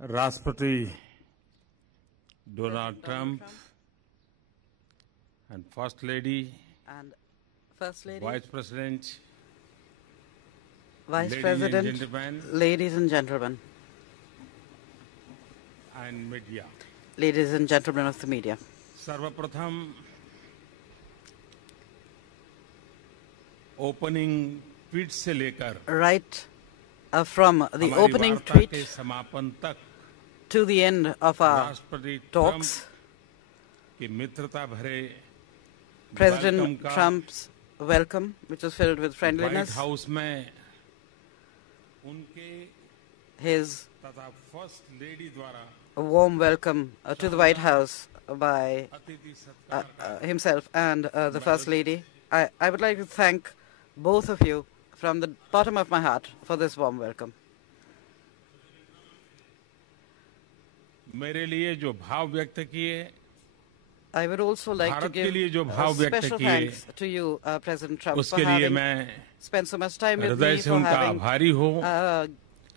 Rashtrapati Donald Trump and First Lady, Vice President, ladies and gentlemen, and media. Ladies and gentlemen of the media. सर्वप्रथम opening tweet से लेकर right from the हमारी opening वार्ता tweet के समापन तक to the end of our राष्ट्रपति talks, Trump की मित्रता भरे President welcome का Trump's welcome, which was filled with white friendliness, house में उनके his तथा फर्स्ट लेडी द्वारा a warm welcome to the White House by अतिथि सत्कार himself and the First Lady. I would like to thank both of you from the bottom of my heart for this warm welcome. मेरे लिए जो भाव व्यक्त किए, I would also like to Bharat के लिए give जो भाव व्यक्त special किए, thanks to you, President Trump, for उसके लिए having मैं spent so much time with हृदय me, से for उनका having आभारी हूँ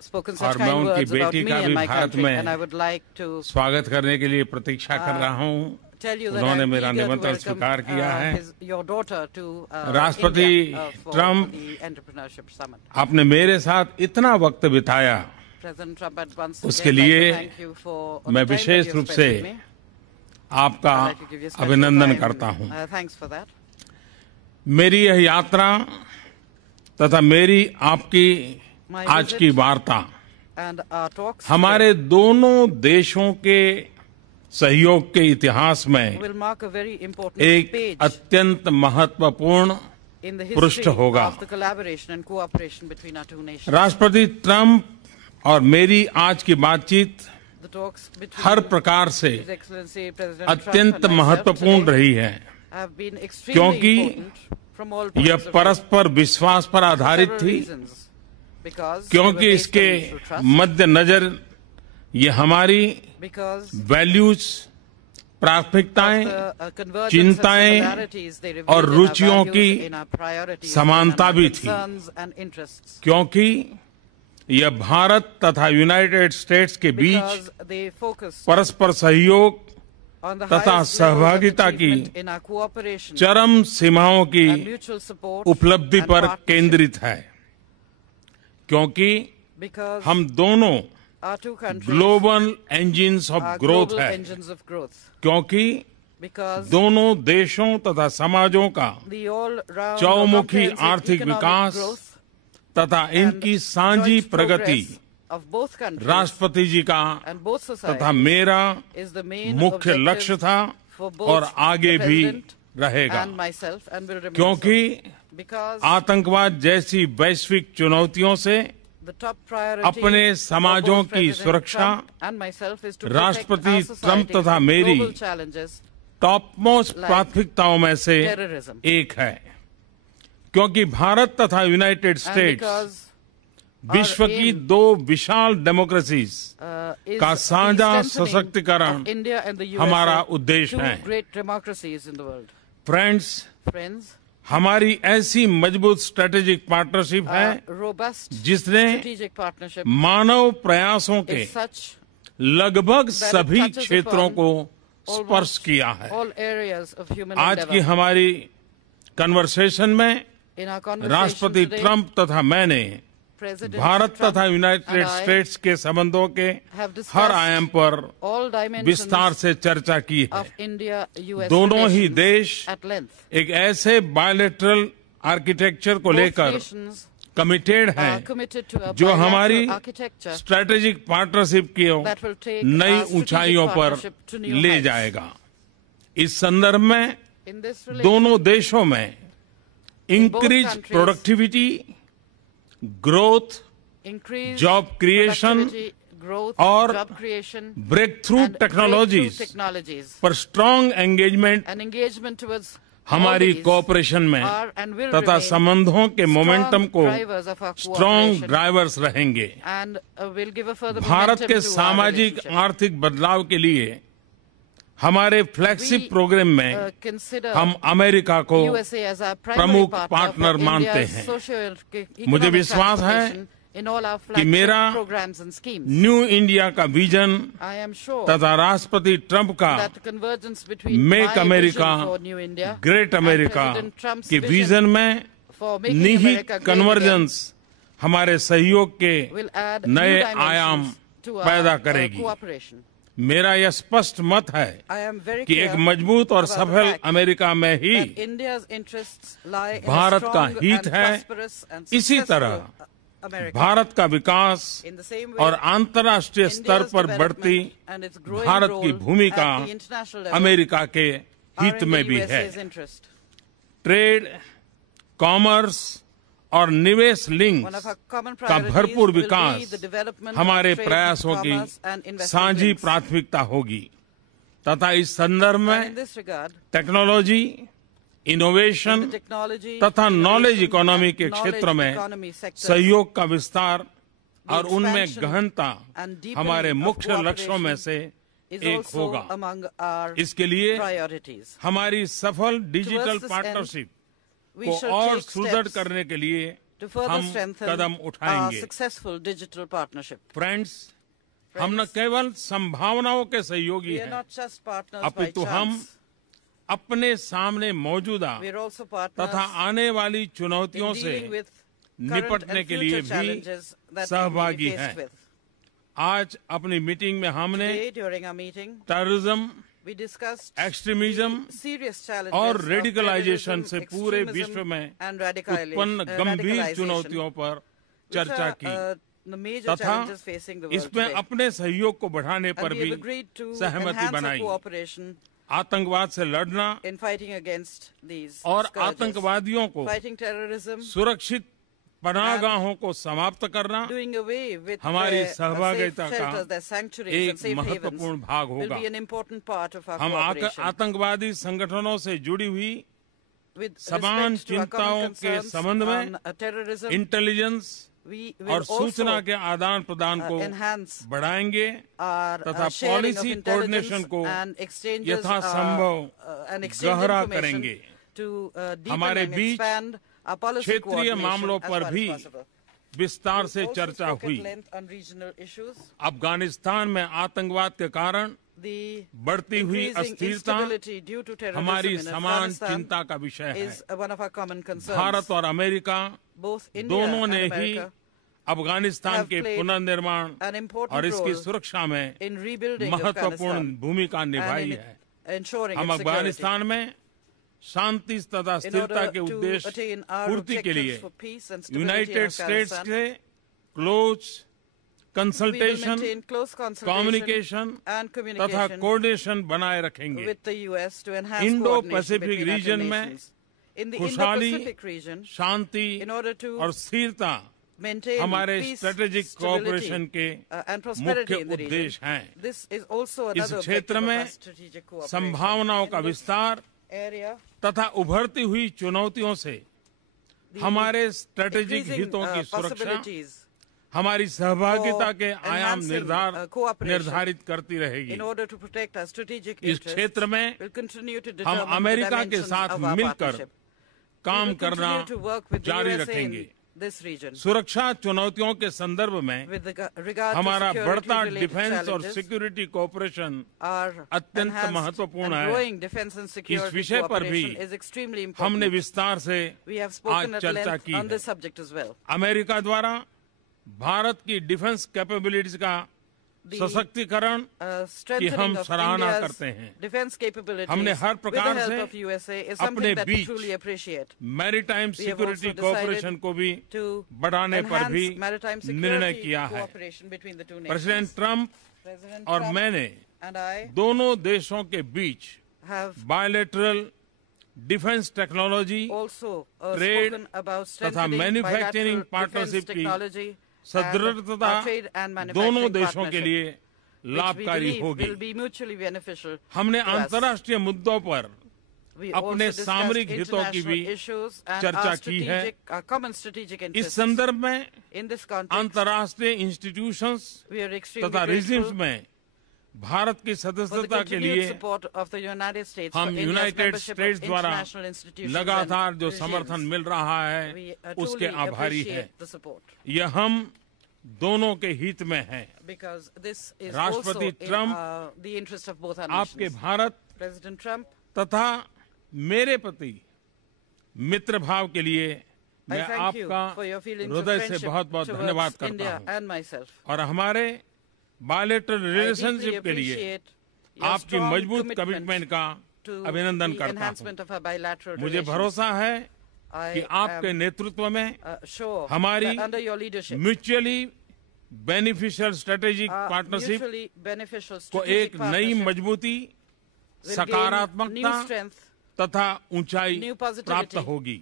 spoken और such मैं kind उनकी words about बेटी me का and भी my भारत country. में And I would like to स्वागत करने के लिए प्रतीक्षा कर रहा हूँ। tell you that उन्होंने I'm मेरा eager to निमंत्रण welcome स्वीकार किया है। your daughter to राष्ट्रपति India for Trump, the Entrepreneurship Summit. आपने मेरे साथ इतना वक्त बिताया, President Trump, I'd once उसके again like लिए to thank you for मैं the time that wishes you रूप spent से with me. आपका I'd like to give you special अभिनंदन time. करता हूँ। Thanks for that. मेरी यह यात्रा तथा मेरी आपकी My आज visit की वार्ता and our talks हमारे दोनों देशों के सहयोग के इतिहास में will mark a very important एक page अत्यंत महत्वपूर्ण in the पृष्ठ history होगा। of the collaboration and cooperation between our two nations. राष्ट्रपति ट्रंप और मेरी आज की बातचीत The talks between हर प्रकार से His Excellency President Trump अत्यंत and myself महत्वपूर्ण today रही है, have been extremely क्योंकि important from all points यह of view. परस्पर विश्वास पर For आधारित several थी, reasons. Because क्योंकि they were based इसके on mutual trust, मद्देनजर ये हमारी because वैल्यूज, of प्राथमिकताएं, the convergence of चिंताएं similarities they revealed और in our रुचियों values, की in our priorities, समानता and भी our थी। concerns and interests. क्योंकि यह भारत तथा यूनाइटेड स्टेट्स के बीच Because they focus परस्पर सहयोग on the तथा highest levels of सहभागिता की achievement in our cooperation चरम सीमाओं की and mutual support उपलब्धि and पर partnership. केंद्रित है, क्योंकि Because हम दोनों our two countries global engines of are growth global है, engines of growth. क्योंकि Because दोनों देशों तथा समाजों का the all-round चौमुखी comprehensive आर्थिक economic विकास growth तथा and इनकी साझी joint Pragati progress of both countries राष्ट्रपति जी का and both तथा societies मेरा is the main मुख्य objective लक्ष्य था for both और आगे the भी President रहेगा, and myself and will remain क्योंकि so. Because आतंकवाद जैसी वैश्विक चुनौतियों से the top priority अपने for समाजों both की President सुरक्षा Trump and myself is to protect राष्ट्रपति our ट्रंप societies तथा from मेरी global challenges top most like प्राथमिकताओं में से terrorism. एक है, क्योंकि भारत तथा यूनाइटेड And स्टेट्स because विश्व की aim, दो विशाल डेमोक्रेसीज is का the साझा strengthening सशक्तिकरण of India and the USA, हमारा उद्देश्य two है। great democracies in the world. Friends, Friends, हमारी ऐसी मजबूत स्ट्रेटेजिक पार्टनरशिप है a robust जिसने strategic partnership मानव प्रयासों के is such लगभग that it सभी touches क्षेत्रों upon को स्पर्श almost किया है। all areas of human आज की endeavor. हमारी कन्वर्सेशन में In our conversation राष्ट्रपति today, ट्रंप तथा मैंने President भारत Trump तथा यूनाइटेड and I स्टेट्स के संबंधों के have discussed हर आयाम पर all dimensions विस्तार से चर्चा की है। of India-US दोनों ही relations देश at length. एक ऐसे बायलैटरल आर्किटेक्चर को Both लेकर nations कमिटेड are हैं committed to a जो हमारी bilateral architecture स्ट्रेटेजिक पार्टनरशिप की that will take नई our strategic ऊंचाइयों पर partnership to new ले heights. जाएगा। इस संदर्भ में In this relation, दोनों देशों में increase countries, productivity, growth, increase job creation productivity, growth, और job creation, breakthrough and breakthrough technologies technologies, पर strong engagement and engagement towards हमारी all these कोऑपरेशन में are and will तथा remain संबंधों के मोमेंटम strong को drivers of our strong cooperation drivers रहेंगे। and will give a further Bharat momentum के to our सामाजिक relationship. आर्थिक बदलाव के लिए हमारे फ्लैगशिप We, प्रोग्राम में consider हम अमेरिका को USA as our primary प्रमुख partner पार्टनर for मानते India's हैं। socio-economic मुझे विश्वास है transformation in all our कि मेरा flagship programs and schemes. New India का विजन I am sure तथा राष्ट्रपति ट्रंप का that the convergence between make my America vision for New India great and America President Trump's के vision vision में for making निहित America great convergence हमारे सहयोग के again will add नए new dimensions आयाम to our पैदा करेगी। cooperation. मेरा यह स्पष्ट मत है I am very कि clear एक मजबूत और about the सफल fact अमेरिका में ही that India's interests lie in a Bharat का strong हित and है। prosperous and इसी successful तरह America. भारत का विकास In the same way, और अंतर्राष्ट्रीय स्तर India's पर बढ़ती development and its growing Bharat की role भूमिका at the international level America के are हित in में the भी USA's है। interest. ट्रेड, कॉमर्स और निवेश link One of our common का priorities भरपूर will be Vikas the development हमारे of trade, प्रयासों commerce की and investment साझी links. प्राथमिकता होगी तथा इस संदर्भ And in में this regard, technology, in innovation the technology, तथा नॉलेज innovation इकोनॉमी and के knowledge क्षेत्र में economy sectors, सहयोग का विस्तार the और उनमें expansion गहनता and deepening हमारे of मुख्य लक्ष्यों में से is एक also होगा। among our इसके लिए priorities. हमारी सफल digital Towards this end, partnership We को shall और take सुदृढ़ steps करने के लिए to further हम strengthen कदम our उठाएंगे। successful digital partnership. फ्रेंड्स, हम न केवल संभावनाओं के सहयोगी We are हैं, not just partners by अपितु हम chance. अपने सामने मौजूदा We are also partners तथा आने वाली in चुनौतियों से dealing with current निपटने and के लिए future भी challenges that we will सहभागी be faced हैं। with. आज अपनी मीटिंग में हमने Today, during our meeting, terrorism, we discussed extremism the serious challenges और of रेडिकलाइजेशन terrorism, से पूरे extremism विश्व में and उत्पन्न गंभीर radicalization, चुनौतियों पर which चर्चा are, की the major तथा challenges facing the world इसमें today. अपने सहयोग को बढ़ाने पर And we भी have agreed to सहमति enhance our बनाई। cooperation आतंकवाद से लड़ना in fighting against these और scourges. आतंकवादियों को Fighting terrorism, सुरक्षित पनाहगाहों को समाप्त करना doing away with हमारी their सहभागिता safe का shelters, their sanctuaries एक and safe havens महत्वपूर्ण भाग will होगा। be an important part of our हम cooperation. आतंकवादी संगठनों से जुड़ी हुई With समान respect to our चिंताओं common के concerns संबंध में on terrorism, इंटेलिजेंस we और will सूचना also के आदान प्रदान को enhance बढ़ाएंगे our तथा sharing of policy intelligence coordination को and exchanges यथासंभव and exchange गहरा information करेंगे। to deepen हमारे and beach expand our policy क्षेत्रीय coordination मामलों as पर far as भी possible. विस्तार से We also चर्चा spoke at हुई। length on regional issues. Afghanistan में आतंकवाद के कारण The बढ़ती हुई increasing अस्थिरता instability due to terrorism हमारी in समान Afghanistan चिंता का विषय है। is one of our common concerns. Bharat और अमेरिका Both India दोनों and ने ही America अफगानिस्तान have के played पुनर्निर्माण an important और इसकी role सुरक्षा में in rebuilding महत्वपूर्ण Afghanistan भूमिका and निभाई in है। ensuring हम its security. अफगानिस्तान में शांति तथा In स्थिरता order के to उद्देश्य attain our पूर्ति के objectives लिए for peace and stability in United States Afghanistan, के close we will consultation, maintain close consultation communication and तथा communication कोऑर्डिनेशन बनाए रखेंगे। with the US to enhance Indo coordination Pacific between our two region में nations. In the खुशहाली, Indo-Pacific region, Shanti in order to और स्थिरता maintain हमारे peace, strategic cooperation stability, के and prosperity मुख्य in the region. उद्देश्य हैं। This is also इस another objective क्षेत्र of में our strategic cooperation. संभावनाओं का In this विस्तार area, तथा उभरती हुई चुनौतियों से the हमारे स्ट्रेटेजिक increasing, हितों की सुरक्षा possibilities हमारी सहभागिता के for आयाम enhancing, cooperation निर्धारित करती रहेगी। in order to protect our strategic इस interests, क्षेत्र में will continue to हम determine the अमेरिका के dimensions साथ of our मिलकर partnership. We काम will करना continue to work with the जारी USA रखेंगे। in this region. सुरक्षा चुनौतियों के संदर्भ में With regard to हमारा बढ़ता security-related डिफेंस और challenges, सिक्योरिटी कोऑपरेशन our अत्यंत enhanced महत्वपूर्ण and है। growing defense and इस security विषय पर भी cooperation is extremely हमने important. विस्तार से We have आज spoken at चर्चा length की on है। this subject as well. America द्वारा भारत की डिफेंस कैपेबिलिटीज का The सशक्तिकरण की strengthening हम of सराहना India's करते हैं। defense capabilities हमने हर with the प्रकार help से of USA is अपने something that we beach truly appreciate. Maritime We have security also cooperation decided को भी to बढ़ाने पर भी enhance maritime निर्णय security किया है। cooperation between the two president nations. Trump President और Trump मैंने and I दोनों देशों के बीच have bilateral defence technology also trade spoken about तथा strengthening manufacturing bilateral defense partnership की technology and सदृढ़ता our trade and दोनों manufacturing देशों के partnership, लिए which we लाभकारी believe होगी। will be mutually beneficial हमने to us. अंतर्राष्ट्रीय मुद्दों पर We अपने also discussed सामरिक हितों की भी international issues and चर्चा our की है। our common strategic इस interests. संदर्भ में In this context, अंतर्राष्ट्रीय इंस्टीट्यूशंस we are extremely तथा रिजिम्स grateful में भारत की for the सदस्यता के continued लिए support of the United States हम for India's United membership states of द्वारा international institutions लगातार and जो regimes. समर्थन मिल रहा है We उसके truly आभारी हैं। appreciate the support यह हम दोनों के हित में है। because this is also राष्ट्रपति in Trump the interest of both our आपके nations. भारत President Trump, तथा मेरे प्रति मित्र भाव के लिए I मैं thank you आपका for your feelings of हृदय से friendship बहुत बहुत धन्यवाद towards करता India हूँ and myself. और हमारे बायलैटरल I deeply रिलेशनशिप के लिए appreciate your आपकी strong मजबूत कमिटमेंट का to अभिनंदन the करता हूँ। enhancement of our bilateral मुझे relations. भरोसा है कि I आपके am नेतृत्व में sure हमारी that under your leadership, mutually beneficial strategic our partnership mutually beneficial को strategic एक नई partnership मजबूती, will gain सकारात्मकता new strength तथा ऊंचाई new positivity प्राप्त होगी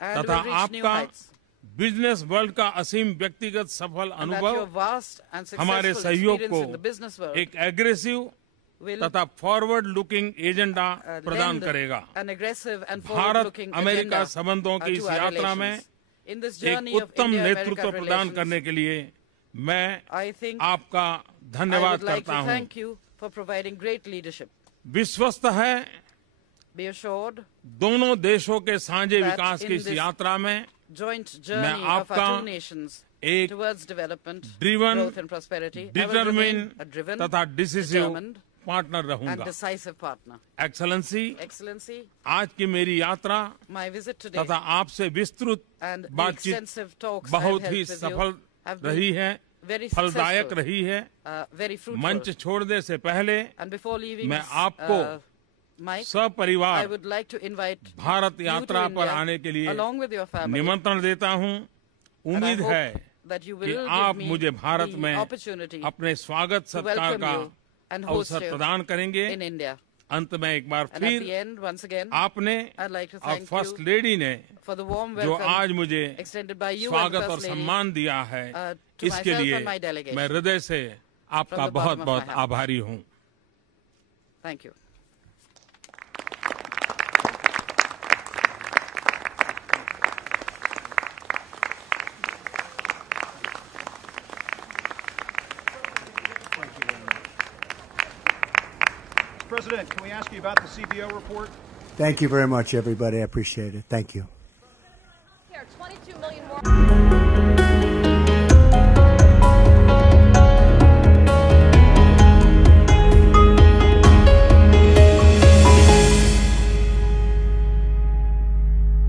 and तथा will reach new आपका heights. बिजनेस वर्ल्ड का असीम व्यक्तिगत सफल And that your अनुभव vast and हमारे successful सहयोग experience in the business को world एक एग्रेसिव will तथा फॉरवर्ड लुकिंग एजेंडा प्रदान lend करेगा। an aggressive and Bharat forward-looking America agenda संबंधों की to इस our यात्रा में relations. In this एक journey of उत्तम India-America नेतृत्व प्रदान relations, करने के लिए मैं I think आपका I धन्यवाद would like करता to हूँ। thank you for providing great leadership. विश्वस्त है Be assured, दोनों देशों के साझे that विकास in की इस this यात्रा में joint journey of our आपका two nations एक towards development, driven, growth and prosperity, I will remain a determine driven, तथा डिसिसिव determined पार्टनर and रहूंगा। decisive partner. एक्सेलेंसी, Excellency, आज की मेरी यात्रा my visit today तथा आपसे विस्तृत and the बातचीत extensive talks I have बहुत held ही with you सफल have रही been है, very फलदायक successful, रही है। very fruitful. मंच छोड़ने से पहले And before leaving मैं this, आपको Mike, I सपरिवार would like to invite Bharat you यात्रा to पर India आने के लिए along with your family. निमंत्रण देता हूँ। And I उम्मीद hope है that you कि will आप give me मुझे भारत the में opportunity अपने स्वागत to सत्कार welcome का you and host अवसर you प्रदान करेंगे। in India. अंत में एक बार And at the फिर end, once again, आपने I'd like to और thank फर्स्ट you लेडी ने for the warm जो welcome आज मुझे extended by you and स्वागत और First Lady सम्मान दिया है, to इसके myself लिए and my delegation. मैं हृदय से आपका From the bottom बहुत of बहुत my heart. आभारी हूँ। Thank you. President, can we ask you about the CBO report? Thank you very much, everybody. I appreciate it. Thank you. Here, 22 million more.